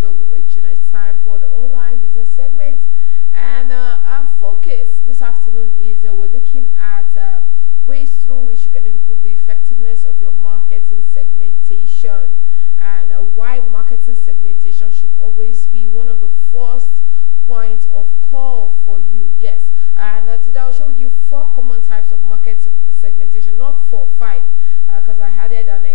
Show with Regina. It's time for the online business segment, and our focus this afternoon is we're looking at ways through which you can improve the effectiveness of your marketing segmentation, and why marketing segmentation should always be one of the first points of call for you. Yes, and today I'll share with you 4 common types of market segmentation, not 4, 5, because I added an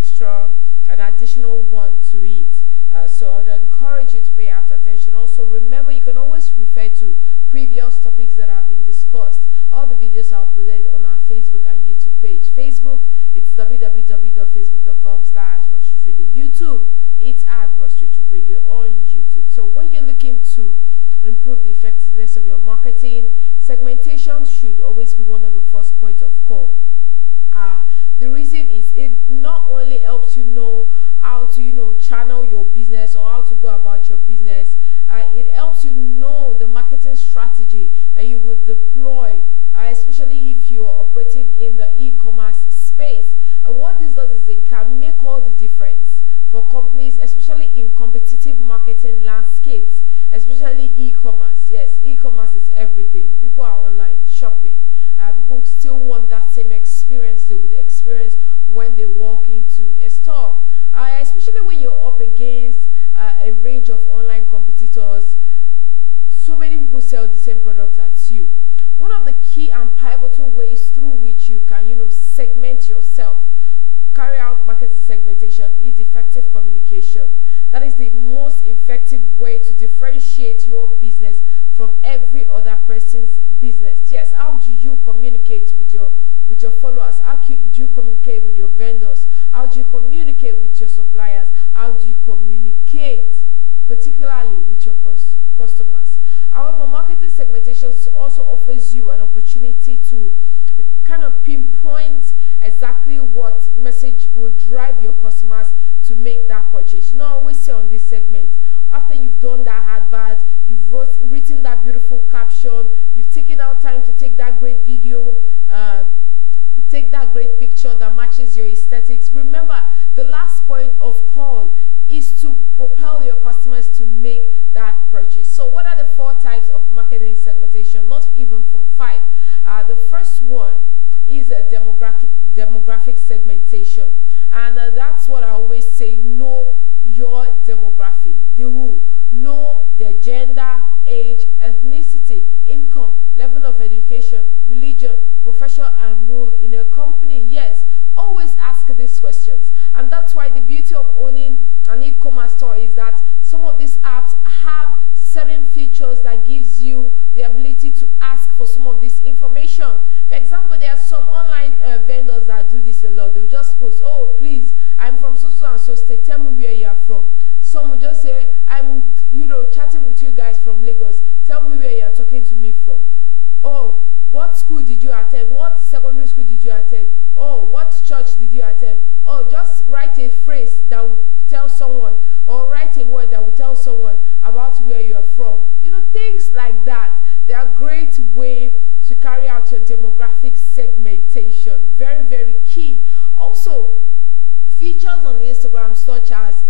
additional one to it. So I would encourage you to pay apt attention. Also, remember, you can always refer to previous topics that have been discussed. All the videos are uploaded on our Facebook and YouTube page. Facebook, it's www.facebook.com/RossRichRadio. YouTube, it's at RossRichRadio on YouTube. So when you're looking to improve the effectiveness of your marketing, segmentation should always be one of the first points of call. The reason is it not only helps you know how to channel your business or how to go about your business, it helps you know the marketing strategy that you will deploy, especially if you are operating in the e-commerce space. What this does is it can make all the difference for companies, especially in competitive marketing landscapes, especially e-commerce. Yes, e-commerce is everything. People are online shopping. People still want that same experience they would experience when they walk into a store, especially when you're up against a range of online competitors. So many people sell the same product as you. One of the key and pivotal ways through which you can segment yourself, carry out marketing segmentation, is effective communication. That is the most effective way to differentiate your business from every other person's business. Yes, how do you communicate with your followers? How do you communicate with your vendors? How do you communicate with your suppliers? How do you communicate particularly with your customers? However, marketing segmentation also offers you an opportunity to kind of pinpoint exactly what message will drive your customers to make that purchase. I always say on this segment, after you've done that advert, you've written that beautiful caption, you've taken out time to take that great video, take that great picture that matches your aesthetics. Remember, the last point of call is to propel your customers to make that purchase. So what are the 4 types of marketing segmentation? Not even for 5. The first one is a demographic segmentation, and that's what I always say: know your demography. The who, know their gender, age, ethnicity, income, level of education, religion, profession, and role in a company. Yes, always ask these questions, and that's why the beauty of owning an e-commerce store is that some of these apps have certain features that gives you the ability to ask for some of this information. For example, there are some online vendors that do this a lot. They'll just post, "Oh, please, I'm from so and so state, tell me where you are from." Some will just say, "I'm chatting with you guys from Lagos, tell me where you are talking to me from." "Oh, what school did you attend? What secondary school did you attend? Oh, what church did you attend?" Oh, just write a phrase that will tell someone, or write a word that will tell someone about where you are from. Things like that. They are a great way to carry out your demographic segmentation. Very, very key. Also, features on Instagram such as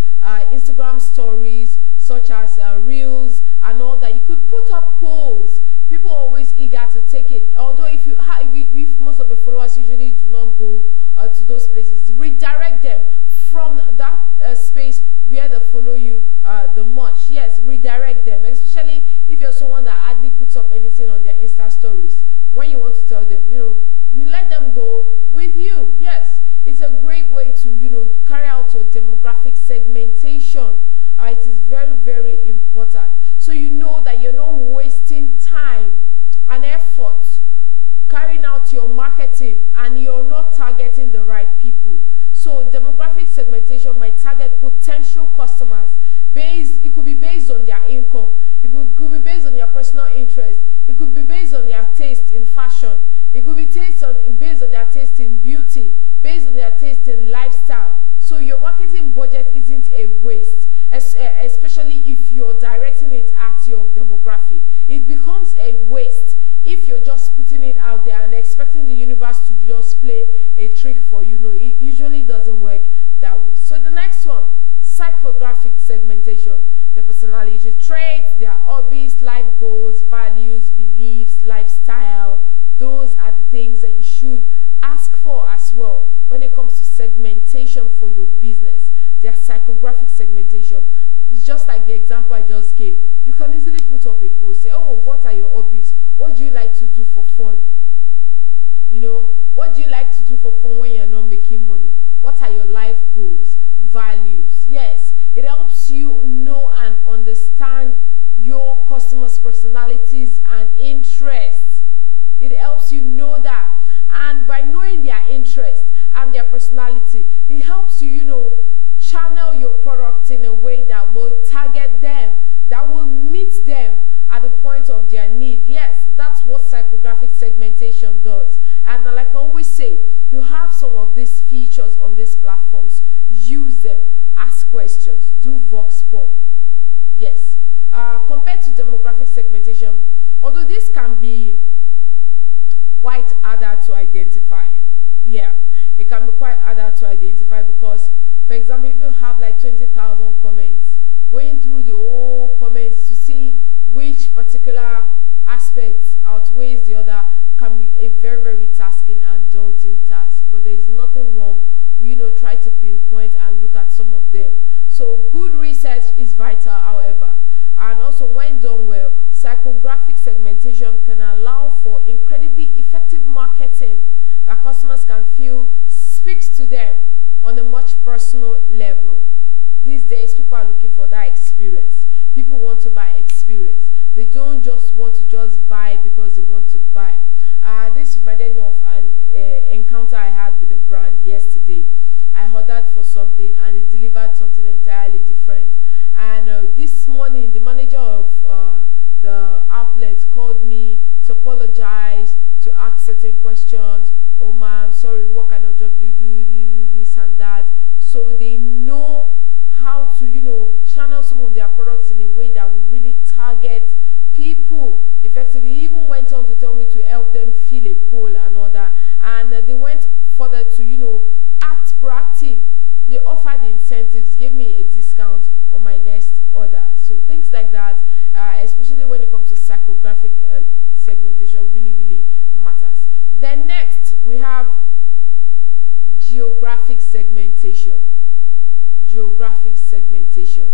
Instagram stories, such as Reels, and all that. You could put up polls. People are always eager to take it. Although if most of your followers usually do not go to those places, redirect them from that space where they follow you the much. Yes, redirect them, especially if you're someone that hardly puts up anything on their Insta stories. When you want to tell them, you let them go with you. Yes, it's a great way to carry out your demographic segmentation. It is very, very important, so you know that you're not wasting time and effort carrying out your marketing and you're not targeting the right people. So demographic segmentation might target potential customers it could be based on their income, it could be based on their personal interest, it could be based on their taste in fashion, it could be based on their taste in beauty, based on their taste in lifestyle. So your marketing budget isn't a waste, especially if you're directing it at your demography. It becomes a waste if you're just putting it out there and expecting the universe to just play a trick for you. It usually doesn't work that way. So the next one, psychographic segmentation. their personality traits, their hobbies, life goals, values, beliefs, lifestyle. Those are the things that you should ask for as well when it comes to segmentation for your business. Their psychographic segmentation. It's just like the example I just gave. You can easily put up a post, say, oh, what are your hobbies? What do you like to do for fun? You know, what do you like to do for fun when you're not making money? What are your life goals, values? Yes, it helps you know and understand your customers' personalities and interests. It helps you know that. And by knowing their interests and their personality, it helps you, you know, channel your product in a way that will target them, that will meet them at the point of their need. Yes, that's what psychographic segmentation does. And like I always say, you have some of these features on these platforms. Use them. Ask questions. Do vox pop. Yes. Compared to demographic segmentation, although this can be quite harder to identify. Yeah, it can be quite harder to identify because, for example, if you have like 20,000 comments, going through the whole comments to see which particular aspects outweighs the other can be a very, very tasking and daunting task. But there is nothing wrong with, you know, try to pinpoint and look at some of them. So good research is vital, however. And also, when done well, psychographic segmentation can allow for incredibly effective marketing that customers can feel speaks to them on a much personal level. These days, people are looking for that experience. People want to buy experience. They don't just want to just buy because they want to buy. This reminded me of an encounter I had with a brand yesterday. I ordered for something and it delivered something entirely different. And this morning, the manager of the outlet called me to apologize, to ask certain questions. Oh, ma'am, sorry, what kind of job do you do? This and that. So they know how to, you know, channel some of their products in a way that will really target people effectively. He even went on to tell me to help them fill a poll and all that. And they went further to, you know, act proactive. They offered incentives, gave me a discount on my next order. So things like that, especially when it comes to psychographic segmentation, really, really matters. Then next, we have geographic segmentation. Geographic segmentation.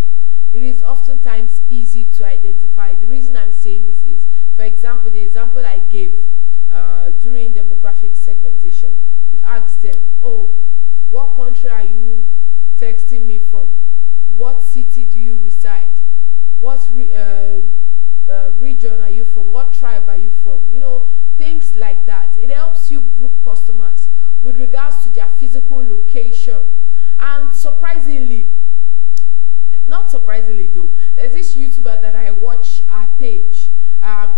It is oftentimes easy to identify. The reason I'm saying this is, for example, the example I gave during demographic segmentation, you ask them, oh, what country are you texting me from? What city do you reside? What region are you from? What tribe are you from? You know, things like that. It helps you group customers with regards to their physical location. And surprisingly, not surprisingly though, there's this YouTuber that I watch her page, her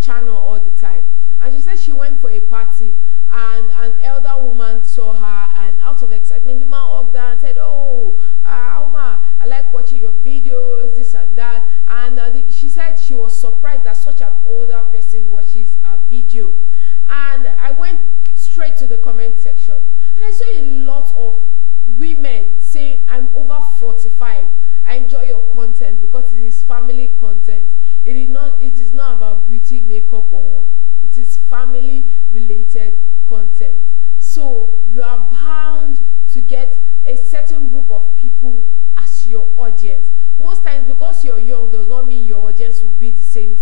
channel all the time. And she said she went for a party and an elder woman saw her, and out of excitement, the woman hugged her and said, oh, Alma, I like watching your videos, this and that. And she said she was surprised that such an older person watches her video. And I went straight to the comment section and I saw a lot of women saying, I'm over 45. I enjoy your content because it is family content. It is not about beauty, makeup, or it is family related content. So you are bound to get a certain group of people as your audience. Most times, because you're young does not mean your audience will be the same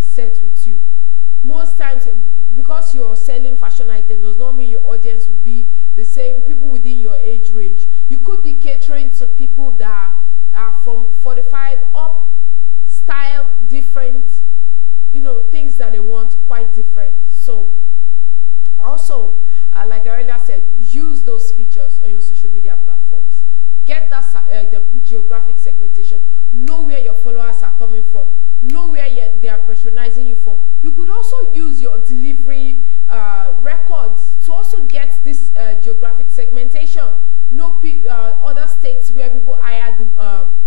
set with you. Most times, because you're selling fashion items does not mean your audience will be the same, people within your age range. You could be catering to people that are from 45 up, style different, you know, things that they want quite different. So also, like I earlier said, use those features on your social media platforms. Get that the geographic segmentation. Know where your followers are coming from. Know where they are patronizing you from. You could also use your delivery records to also get this geographic segmentation. Know other states where people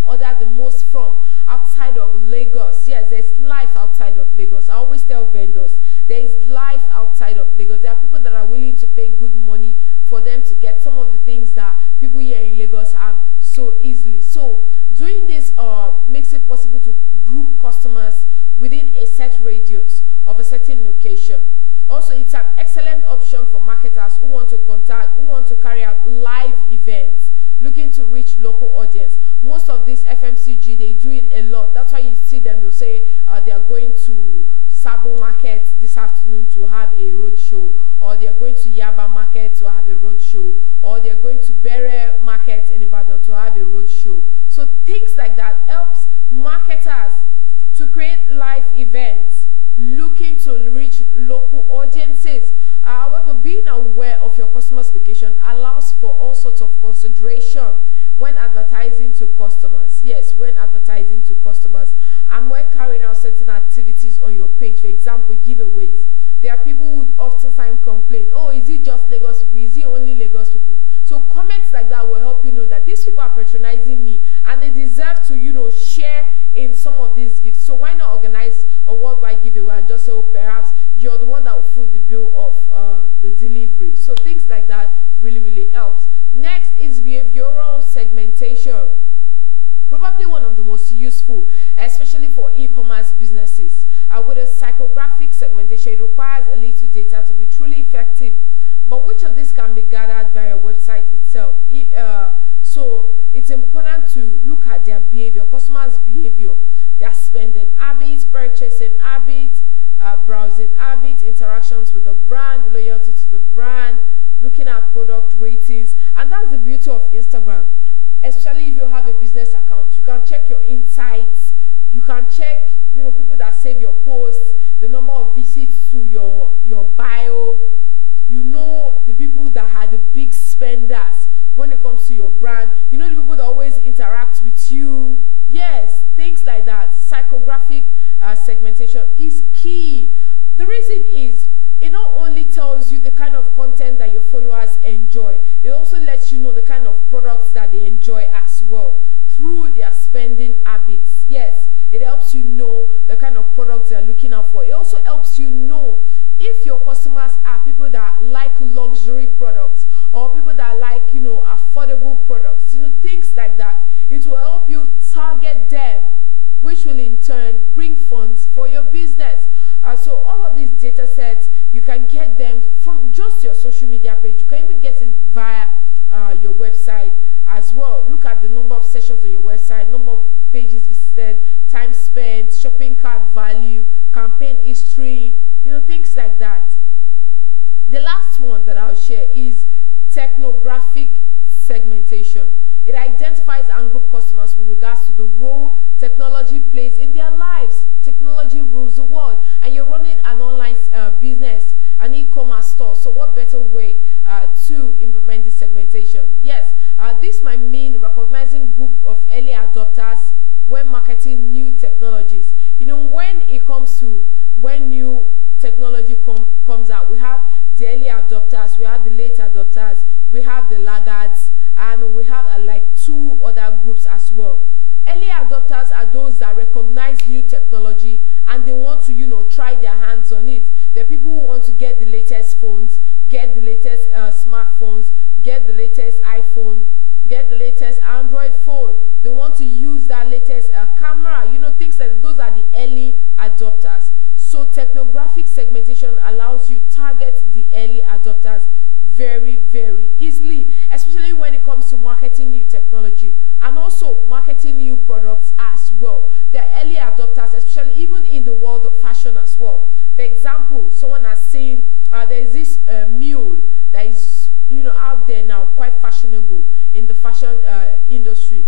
order the most from outside of Lagos. Yes, there's life outside of Lagos. I always tell vendors, there is life outside of Lagos. There are people that are willing to pay good money for them to get some of the things that people here in Lagos have so easily. So doing this makes it possible to group customers within a set radius of a certain location. Also, it's an excellent option for marketers who want to carry out live events, looking to reach local audience. Most of these FMCG, they do it a lot. That's why you see them, they'll say they are going to Sabo Market this afternoon to have a road show, or they are going to Yaba Market to have a road show, or they are going to Bere Market in Ibadan to have a road show. So things like that helps marketers to create live events, looking to reach local audiences. However, being aware of your customer's location allows for all sorts of concentration when advertising to customers. Yes, when advertising to customers and when carrying out certain activities on your page. For example, giveaways. There are people who oftentimes complain, oh, is it just Lagos people? Is it only Lagos people? So comments like that will help you know that these people are patronizing me and they deserve to, you know, share in some of these gifts. So why not organize a worldwide giveaway and just say, oh, perhaps you're the one that will foot the bill of the delivery. So things like that really helps. Next is behavioral segmentation. Probably one of the most useful, especially for e-commerce businesses. With a psychographic segmentation, it requires a little data to be truly effective. But which of these can be gathered via website itself? So it's important to look at their behavior, customers' behavior, their spending habits, purchasing habits, browsing habits, interactions with the brand, loyalty to the brand, looking at product ratings. And that's the beauty of Instagram. Especially if you have a business account, you can check your insights, you can check, you know, people that save your posts, the number of visits to your bio, you know, the people that are the big spenders when it comes to your brand, you know, the people that always interact with you. Yes, things like that. Psychographic segmentation is key. The reason is, it not only tells you the kind of content that your followers enjoy, it also lets you know the kind of products that they enjoy as well through their spending habits. Yes, it helps you know the kind of products they're looking out for. It also helps you know if your customers are people that like luxury products or people that like, you know, affordable products, you know, things like that. It will help you target them, which will in turn bring funds for your business. So all of these data sets, you can get them from just your social media page. You can even get it via your website as well. Look at the number of sessions on your website, number of pages visited, time spent, shopping cart value, campaign history, you know, things like that. The last one that I'll share is technographic segmentation. It identifies and groups customers with regards to the role technology plays in their lives. Technology rules the world, and you're running an online business, an e-commerce store. So what better way to implement this segmentation? Yes, this might mean recognizing group of early adopters when marketing new technologies. You know, when it comes to when new technology comes out, we have the early adopters, we have the late adopters, we have the laggards, and we have like two other groups as well. Early adopters are those that recognize new technology and they want to, you know, try their hands on it. There are people who want to get the latest phones, get the latest smartphones, get the latest iPhone, get the latest Android phone. They want to use that latest camera, you know, things like that. Those are the early adopters. So technographic segmentation allows you target the early adopters very easily, especially when it comes to marketing new technology and also marketing new products as well. The early adopters, especially even in the world of fashion as well. For example, someone has seen there is this mule that is, you know, out there now, quite fashionable in the fashion industry.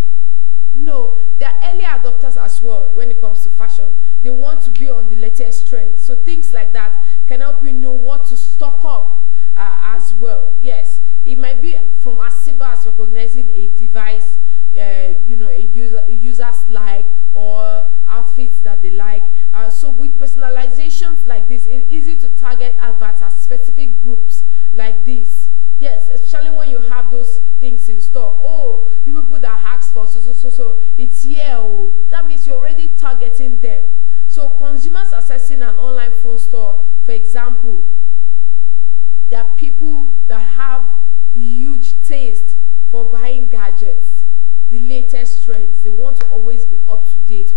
No, they are early adopters as well when it comes to fashion. They want to be on the latest trend. So things like that can help you know what to stock up as well. Yes, it might be from as simple as recognizing a device, you know, a user's like or outfits that they like. So with personalizations like this, it's easy to target adverts at specific groups like this. Yes, especially when you have those things in stock. Oh, you people that ask for so, it's here. Oh, that means you're already targeting them. So consumers accessing an online phone store, for example, there are people that have huge taste for buying gadgets, the latest trends. They want to always be up to date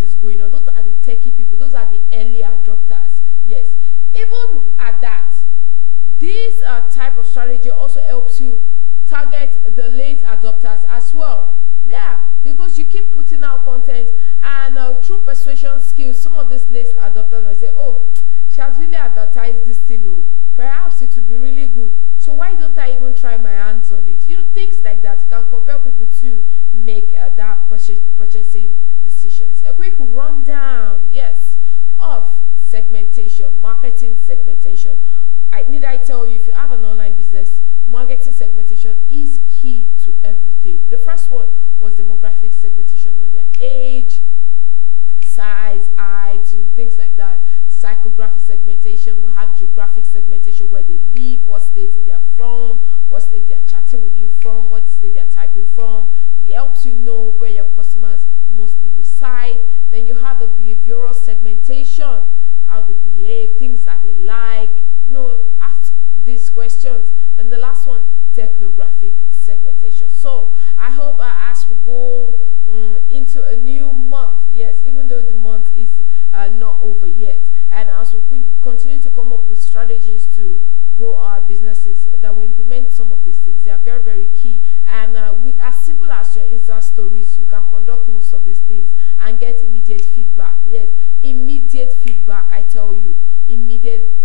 what is going on. Those are the techie people. Those are the early adopters. Yes. Even at that, this type of strategy also helps you target the late adopters as well. Yeah, because you keep putting out content, and through persuasion skills, some of these late adopters will say, oh, she has really advertised this thing, oh, perhaps it will be really good, so why don't I even try my hands on it? You know, things like that can compel people to make that purchasing decisions. A quick rundown, yes, of segmentation, marketing segmentation. Need I tell you, if you have an online business, marketing segmentation is key to everything. The first one was demographic segmentation, know their age, size, height, things like that. Psychographic segmentation, we have geographic segmentation, where they live, what state they are from, what state they are chatting with you from, what state they are typing from. It helps you know where your customers mostly reside. Then you have the behavioral segmentation, how they behave, things that they like, you know, ask these questions. And the last one, technographic segmentation. So I hope as we go into a new month, yes, even though the month is not over yet, and as we continue to come up with strategies to grow our businesses, that we implement some of these things. They are very, very key. And with as simple as your Insta stories, you can conduct most of these things and get immediate feedback. Yes, immediate feedback, I tell you, immediate